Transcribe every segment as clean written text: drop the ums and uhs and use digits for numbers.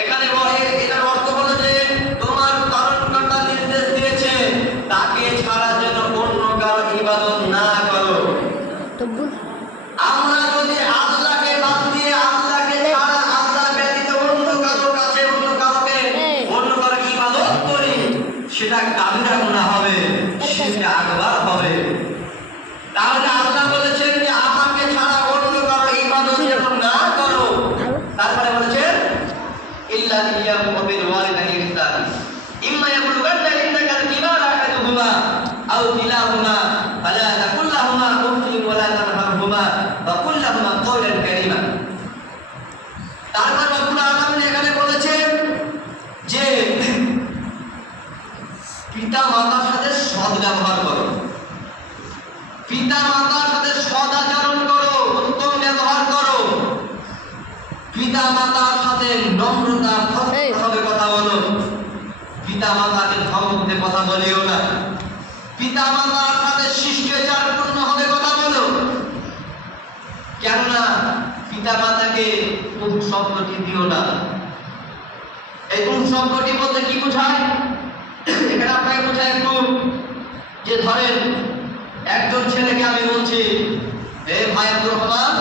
এখানে এটার অর্থ হলো যে তোমার পালনকর্তা নির্দেশ দিয়েছে তাকে ছাড়ার জন্য অন্য কারো ইবাদত না করো। আমরা যদি আল্লাহকে বাদ দিয়ে আল্লাহকে ছাড়া আল্লাহ ব্যতীত অন্য কারো কাছে অন্য কারো ইবাদত করি, সেটা কাবিরা গুনাহ হবে, শিরকে আকবার হবে। তাহলে আল্লাহ বলেছেন যে আমাকে ছাড়া অন্য কারো ইবাদত যেন না করো। তারপরে বলেছেন ইল্লা ইয়াহু ওয়া বিল ওয়ালিদাইনি ইহসানা ইম্মা ইয়াবলুগান্না ইনদাকা আল-কিবারা আহাদুহুমা আও কিলাহুমা ফালা তাকুল লাহুমা উফফিন ওয়া লা তানহারহুমা ওয়া কুল লাহুমা কাওলান কারীমা। তারপর রব্বুল আলামিন এখানে বলেছেন যে পিতা মাতার সাথে সৎ ব্যবহার করো, পিতা মাতার সাথে সৎ আচরণ করো, উত্তম ব্যবহার করো, পিতা মাতার সাথে নম্রতা ভাবে কথা বলো, পিতা মাতাকে ধমক দিয়ে কথা বলিও না, পিতা মাতার সাথে শিষ্টাচারপূর্ণ ভাবে কথা বলো। কেননা পিতা মাতাকে উহ শব্দটি দিও না। এই উহ শব্দটি বলতে কি বোঝায়? এখানে আপনাকে বোঝায় একটু যে ধরেন একজন ছেলেকে আমি বলছি, এ ভাই আব্দুর রহমান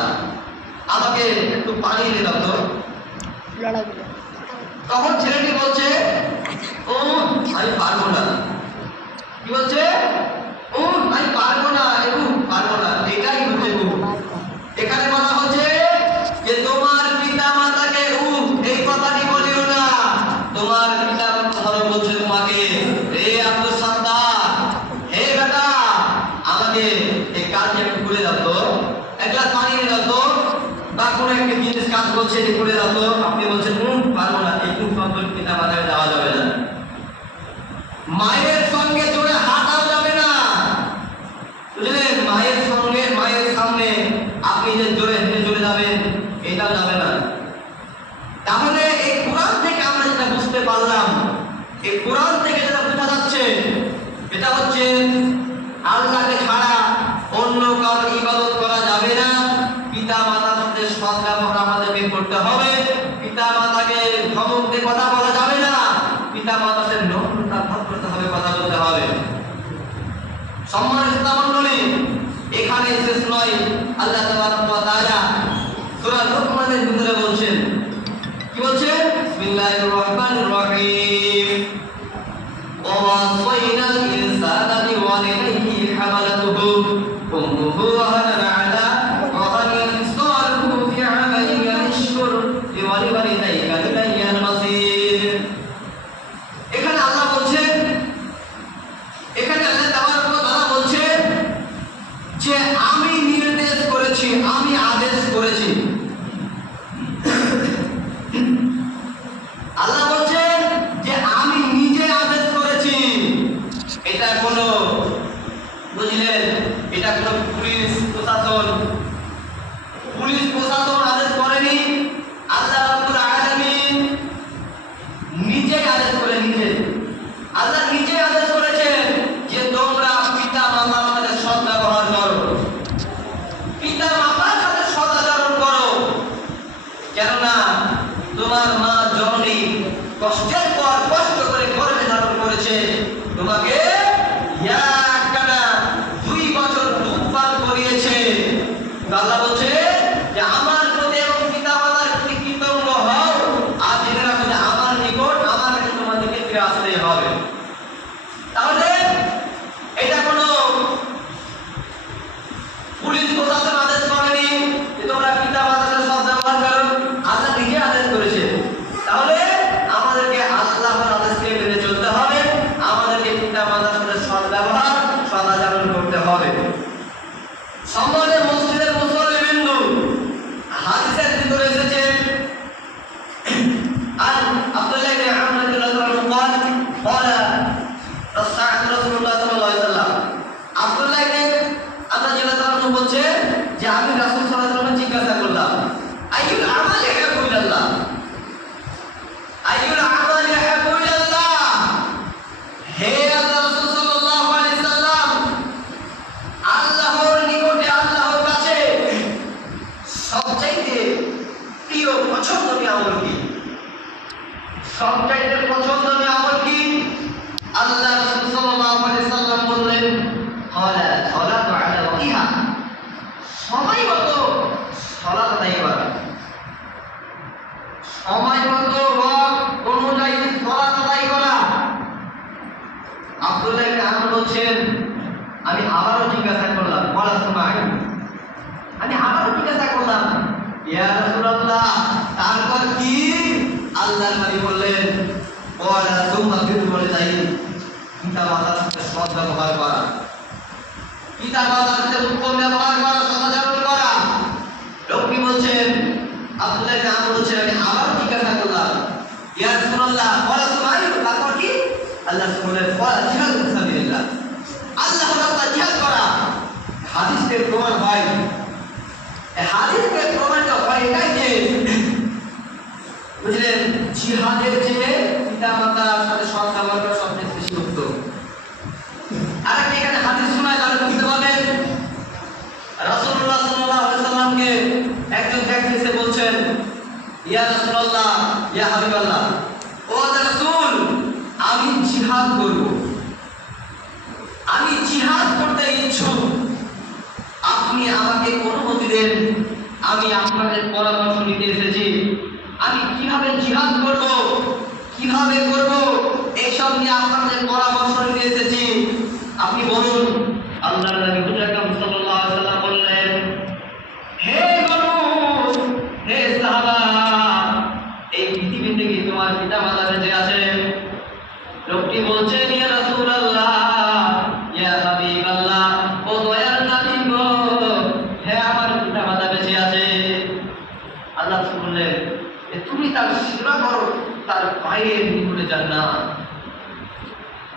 আমাকে একটু পানি এনে দাও তো। তখন ছেলেটি বলছে ও আমি পারবো না। কি বলছে? ও আমি পারবো না, একটু পারবো না, এটাই হচ্ছে এখানে বলা হচ্ছে যে তোমার পিতা মাতাকে এই কথাটি বলিও না। তোমার পিতা মাতা বলছে তোমাকে, হে আব্দুল সাত্তার, হে বেটা আমাকে এই কাজটি একটু করে দাও তো, এক গ্লাস পানি এনে দাও তো, বা কোনো একটা জিনিস কাজ বলছে যে করে দাও তো, আপনি বলছেন পারবো না। এই সম্পর্ক পিতা মাতাকে দেওয়া যাবে না। মায়ের সঙ্গে জোরে হাঁটাও যাবে না, বুঝলেন? মায়ের সঙ্গে মায়ের সামনে আপনি যে জোরে হেঁটে চলে যাবেন, এটাও যাবে না। তাহলে এই কোরআন থেকে আমরা যেটা বুঝতে পারলাম, এই কোরআন থেকে যেটা বোঝা যাচ্ছে, এটা হচ্ছে আল্লাহকে ছাড়া অন্য কারো ইবাদত করা যাবে না। পিতা মাতার সাথে সৎ ব্যবহার আমাদেরকে করতে হবে। পিতা মাতাকে ধমক দিয়ে কথা বলা যাবে না। পিতা মাতার সাথে নম্রতা ভদ্রতা ভাবে কথা বলতে হবে। সম্মানিত মণ্ডলী, এখানে শেষ নয়। আল্লাহ তাবারক ওয়া তাআলা সূরা লুকমানের ভিতরে বলছেন, কি বলছেন? বিসমিল্লাহির রহমানির রহিম। ওয়াসাইনাল ইনসানা বিওয়ালিদাইহি হামালাতুহু উম্মুহু ওয়াহানান আলা ওয়াহানিন ফিসালুহু ফি আমাইন আনশকুর লিওয়ালিদাইকা ইলাইহিল মাসির। এখানে আল্লাহ বলছেন, এখানে আল্লাহ তাবারক ওয়া তাআলা বলছেন যে আমি নির্দেশ করেছি, আমি আদেশ করেছি। আল্লাহ বলছেন যে আমি নিজে আদেশ করেছি। এটা কোনো, বুঝলেন, এটা কোনো পুলিশ প্রশাসন আদেশ করেনি। আল্লাহ রাব্বুল আলামিন নিজে আদেশ করে, নিজে আল্লাহ নিজে আদেশ করেছেন যে তোমরা পিতা মাতার সাথে সৎ ব্যবহার করো, পিতা মাতার সাথে সৎ আচরণ করো। কেননা তোমার মা জননী কষ্টের পর কষ্ট করে গর্ভে ধারণ করেছে, তোমাকে একটানা 2 বছর দুধ পান করিয়েছে। আল্লাহ বলছে যে আমার প্রতি এবং পিতা মাতার প্রতি কৃতজ্ঞ হও, আর জেনে রাখো যে আমার নিকট আমার কাছে তোমাদেরকে ফিরে আসতে হবে। তাহলে এটা কোনো পুলিশ প্রশাসন আদেশ করেনি যে তোমরা পিতা মাতার সাথে সৎ ব্যবহার করো, আল্লাহ নিজে আদেশ করেছে। তাহলে আমাদেরকে আল্লাহর আদেশকে মেনে চলতে হবে, আমাদেরকে পিতা মাতার সবচাইতে পছন্দনীয় আমল কি? আল্লাহ রাসূল সাল্লাল্লাহু আলাইহি সাল্লাম বললেন, ক্বালা সালাতু আলা ওয়াক্তিহা, সময় মতো সালাত আদায় করা, সময় মতো ওয়াক্ত অনুযায়ী সালাত আদায় করা। আব্দুল্লাহ ইবনে আমর বলছেন, আমি আবারও জিজ্ঞাসা করলাম, ক্বালা সুমাই, আমি আবারও জিজ্ঞাসা করলাম, ইয়া রাসূলুল্লাহ, তারপর কি? আল্লাহর নবী বললেন, ক্বালা সুম্মা বিররুল ওয়ালিদাইন, পিতা মাতার সাথে সৎ ব্যবহার করা, পিতা মাতার সাথে উত্তম ব্যবহার করা, সদাচরণ করা। লোকটি বলছেন, আব্দুল্লাহ ইবনে আমর বলছেন, আমি আবার জিজ্ঞাসা করলাম, ইয়া রাসূলুল্লাহ, ক্বালা সুমাই, তারপর কি? আল্লাহ রাসূল বললেন, ক্বালা জিহাদু ফি সাবিলিল্লাহ, আল্লাহর রাস্তায় জিহাদ করা। হাদিসে প্রমাণ হয়, হাদিসে প্রমাণিত হয় এটাই যে, বুঝলেন, জিহাদের চেয়ে পিতা মাতার সাথে সৎ ব্যবহার করা সবচেয়ে বেশি উত্তম। আরেকটা এখানে হাদিস শোনায়, তাহলে বুঝতে পারবেন। রাসূলুল্লাহ সাল্লাল্লাহু আলাইহি সাল্লামকে একজন ব্যক্তি এসে বলছেন, ইয়া রাসূলুল্লাহ, ইয়া হাবিবাল্লাহ, ও আল্লাহর রাসূল, আমি জিহাদ করব, আমি জিহাদ করতে ইচ্ছুক, আপনি আমাকে অনুমতি দেন, আমি আপনাদের পরামর্শ নিতে এসেছি, আমি কিভাবে জিহাদ করব, কিভাবে করব, এইসব নিয়ে আপনাদের পরামর্শ নিতে এসেছি, আপনি বলুন। আল্লাহর নবী হুজুর আকরাম সাল্লাল্লাহু আলাইহি ওয়াসাল্লাম বললেন, হে মানুষ, হে সাহাবা, এই পৃথিবীতে কি তোমার পিতা মাতা বেঁচে আছে? লোকটি বলছে, ইয়া রাসূলুল্লাহ, ইয়া হাবিবাল্লাহ, ও দয়ার নবী গো, হে আমার পিতা মাতা বেঁচে আছে। আল্লাহ রাসূল বললেন, তুমি তার সেবা করো, তার পায়ের নিকটে জান্নাত।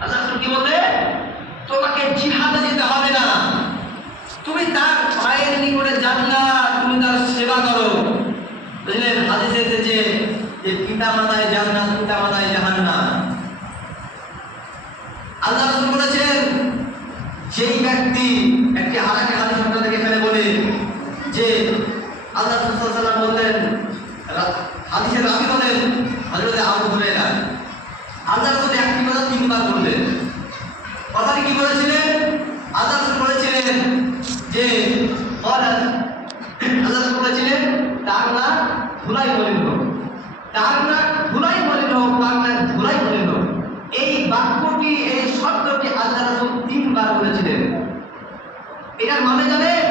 আল্লাহ রাসূল কি বলে, তোমাকে জিহাদে যেতে হবে না, তুমি তার পায়ের নিকটে জান্নাত, তুমি তার সেবা করো। বুঝলেন, হাদিসে এসেছে যে পিতা মাতায় জান্নাত, পিতা মাতায় জাহান্নাম। আল্লাহ রাসূল বলেছেন, যেই ব্যক্তি, একটি আরেকটি হাদিস আপনাদেরকে এখানে বলে যে আল্লাহ রাসূল সাল্লাল্লাহু আলাইহি ওয়াসাল্লাম বললেন, হাদিসের রাবী বলেন হযরত আবু হুরায়রা, আল্লাহ রাসূল একটি কথা তিনবার বললেন। কথাটি কি বলেছিলেন? আল্লাহ রাসূল বলেছিলেন যে আল্লাহ রাসূল বলেছিলেন, তার নাক ধুলাই মলিন হোক, তার নাক ধুলাই মলিন হোক, তার নাক ধুলাই মলিন হোক। এই বাক্যটি, এই শব্দটি আল্লাহ রাসূল তিনবার বলেছিলেন। এটার মানে জানেন?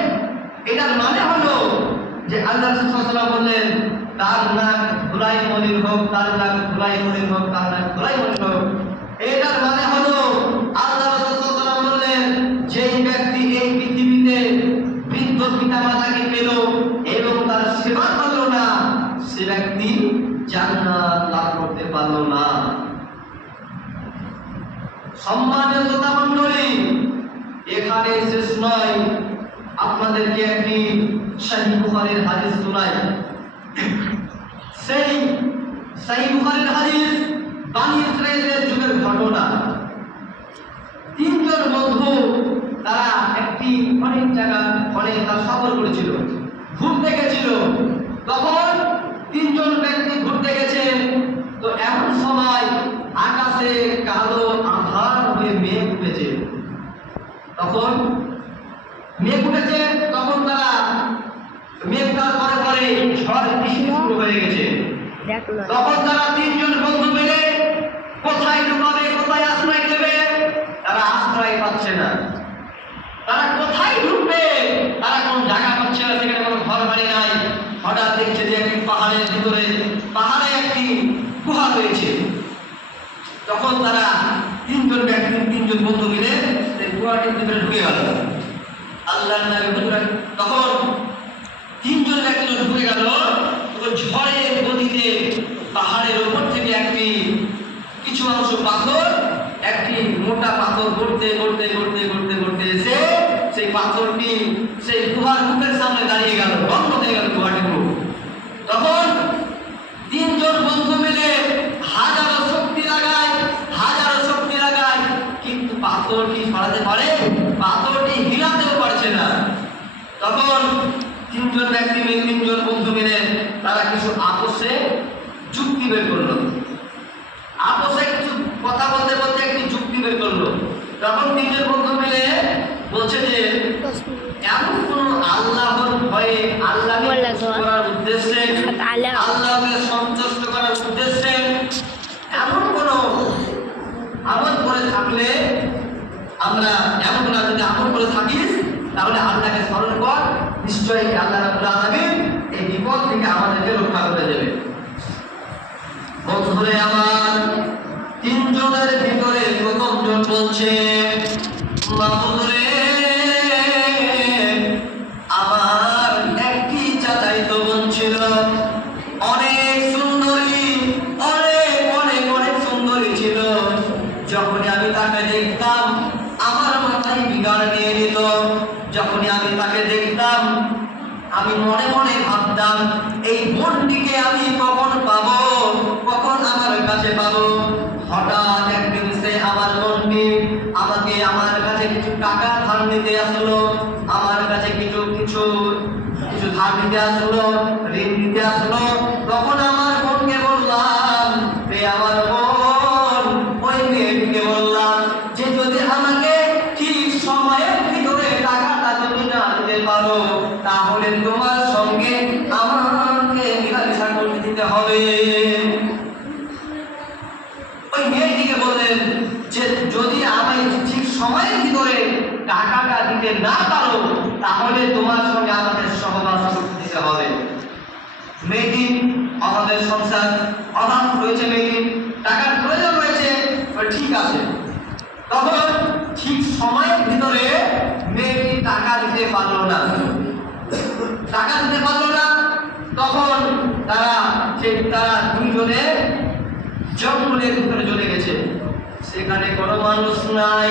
এটার মানে হলো যে আল্লাহ রাসূল সাল্লাল্লাহু আলাইহি ওয়াসাল্লাম বললেন, তার নাক ধুলাই মলিন হোক, তার নাক ধুলাই মলিন হোক, তার নাক ধুলাই মলিন হোক। এটার মানে হলো আল্লাহ রাসূল সাল্লাল্লাহু আলাইহি ওয়াসাল্লাম বললেন, যেই ব্যক্তি এই পৃথিবীতে বৃদ্ধ পিতা মাতাকে পেল এবং তার সেবা করলো না, সে ব্যক্তি জান্নাত লাভ করতে পারলো না। সম্মানিত শ্রোতা মণ্ডলী, এখানে শেষ নয়, আপনাদেরকে একটি সহিহ বুখারীর হাদিস শোনাই। সেই সহিহ বুখারীর হাদিস বানী ইসরাঈলের যুগের ঘটনা। তিনজন বন্ধু, তারা একটি অনেক জায়গা তারা সফর করেছিল, ঘুরতে গেছিল। তখন তিনজন ব্যক্তি ঘুরতে গেছে, তো এমন সময় আকাশে কালো আঁধার হয়ে মেঘ উঠেছে। তখন মেঘ উঠেছে, তখন তারা মেঘটার পরে পরে ঝড় বৃষ্টি শুরু হয়ে গেছে। তখন তারা তিনজন বন্ধু মিলে কোথায় ঢুকাবে, কোথায় আশ্রয় দেবে, তারা আশ্রয় পাচ্ছে না। তারা কোথায় ঢুকবে, তারা কোন জায়গা পাচ্ছে না, সেখানে কোনো ঘর বাড়ি নাই। হঠাৎ দেখছে যে একটি পাহাড়ের ভিতরে, পাহাড়ে একটি গুহা রয়েছে। তখন তারা তিনজন ব্যক্তি, তিনজন বন্ধু মিলে সেই গুহাটির ভিতরে ঢুকে গেল। আল্লাহর নবী হুজুর, তখন তিনজন ব্যক্তি ঢুকে গেল, তখন ঝড়ের গতিতে পাহাড়ের উপর থেকে একটি কিছু অংশ পাথর, একটি মোটা পাথর গড়তে গড়তে গড়তে গড়তে গড়তে এসে সেই পাথরটি সেই গুহার মুখের সামনে দাঁড়িয়ে গেল, বন্ধ হয়ে গেল গুহাটির মুখ। তখন তিনজন বন্ধু মিলে হাজারো শক্তি লাগায়, কিন্তু পাথরটি সরাতে পারে, পাথরটি হিলাতেও পারছে না। তখন তিনজন ব্যক্তি মিলে, তিনজন বন্ধু মিলে তারা কিছু আপসে যুক্তি বের করলো। রসুলকে সন্তুষ্ট করার উদ্দেশ্যে এমন কোনো আমল করে থাকলে আমরা এমন না, যদি আমল করে থাকিস তাহলে আল্লাহকে স্মরণ কর, নিশ্চয়ই আল্লাহ রাব্বুল আলামিন এই বিপদ থেকে আমাদেরকে রক্ষা করে দেবে। বন্ধুরে আমার, তিনজনের ভিতরে প্রথম জন বলছে, মাবুদ রে, আমার একটি চাচাইতো বোন ছিল, অনেক সুন্দরী, অনেক অনেক অনেক সুন্দরী ছিল। যখনই আমি তাকে দেখতাম আমার মাথায় বিগাড় নিয়ে নিত। যখনই আমি তাকে দেখতাম আমি মনে মনে ভাবতাম, এই বোনটিকে আমি কখন পাবো, কখন আমার কাছে পাবো। হঠাৎ একদিন সে আমার বোনটি আমাকে আমার কাছে কিছু টাকা ধার নিতে আসলো, আমার কাছে কিছু কিছু কিছু ধার নিতে আসলো, ঋণ নিতে আসলো। তখন আমার বোনকে বললাম, রে আমার বোন, ওই মেয়েটিকে বললাম যে যদি আমাকে ঠিক সময়ের ভিতরে টাকাটা তুমি না দিতে পারো তাহলে তোমার সঙ্গে আমাকে মিলামেশা করতে দিতে হবে। ওই মেয়েটিকে বললেন যে যদি আমি ঠিক সময়ের ভিতরে টাকাটা দিতে না পারো তাহলে তোমার সঙ্গে আমাদের সহবাস করতে দিতে হবে। মেয়েটি আমাদের সংসার অভাব রয়েছে, মেয়েটির টাকার প্রয়োজন রয়েছে, ঠিক আছে। তখন ঠিক সময়ের ভিতরে মেয়েটি টাকা দিতে পারলো না, টাকা দিতে পারলো না। তখন তারা দুইজনে জঙ্গলের ভিতরে চলে গেছে, সেখানে কোনো মানুষ নাই।